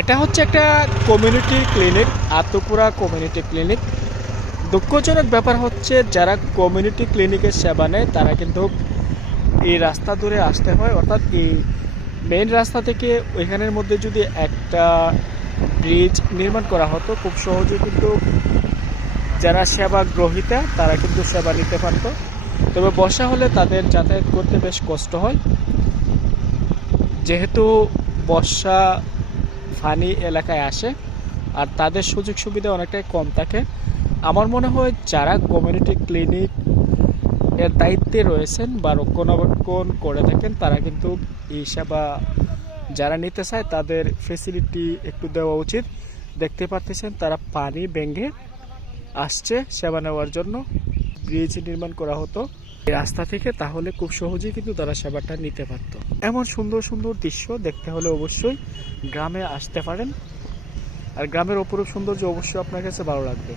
এটা হচ্ছে একটা কমিউনিটি ক্লিনিক, আত্মপুরা কমিউনিটি ক্লিনিক। দুঃখজনক ব্যাপার হচ্ছে যারা কমিউনিটি ক্লিনিকের সেবা নেয় তারা কিন্তু এই রাস্তা ধরে আসতে হয়, অর্থাৎ এই মেইন রাস্তা থেকে ওইখানের মধ্যে যদি একটা ব্রিজ নির্মাণ করা হতো খুব সহজে কিন্তু যারা সেবা গ্রহীতা তারা কিন্তু সেবা নিতে পারতো। তবে বর্ষা হলে তাদের যাতায়াত করতে বেশ কষ্ট হয়, যেহেতু বর্ষা ফানি এলাকায় আসে আর তাদের সুযোগ সুবিধা অনেকটাই কম থাকে। আমার মনে হয় যারা কমিউনিটি ক্লিনিক এর দায়িত্বে রয়েছেন বা রক্ষণাবেক্ষণ করে থাকেন তারা কিন্তু এই সেবা যারা নিতে চায় তাদের ফেসিলিটি একটু দেওয়া উচিত। দেখতে পারতেছেন তারা পানি ভেঙে আসছে সেবা নেওয়ার জন্য। ব্রিজ নির্মাণ করা হতো এই রাস্তা থেকে, তাহলে খুব সহজেই কিন্তু তারা সেবাটা নিতে পারতো। এমন সুন্দর সুন্দর দৃশ্য দেখতে হলে অবশ্যই গ্রামে আসতে পারেন, আর গ্রামের অপরূপ সৌন্দর্য অবশ্যই আপনার কাছে ভালো লাগবে।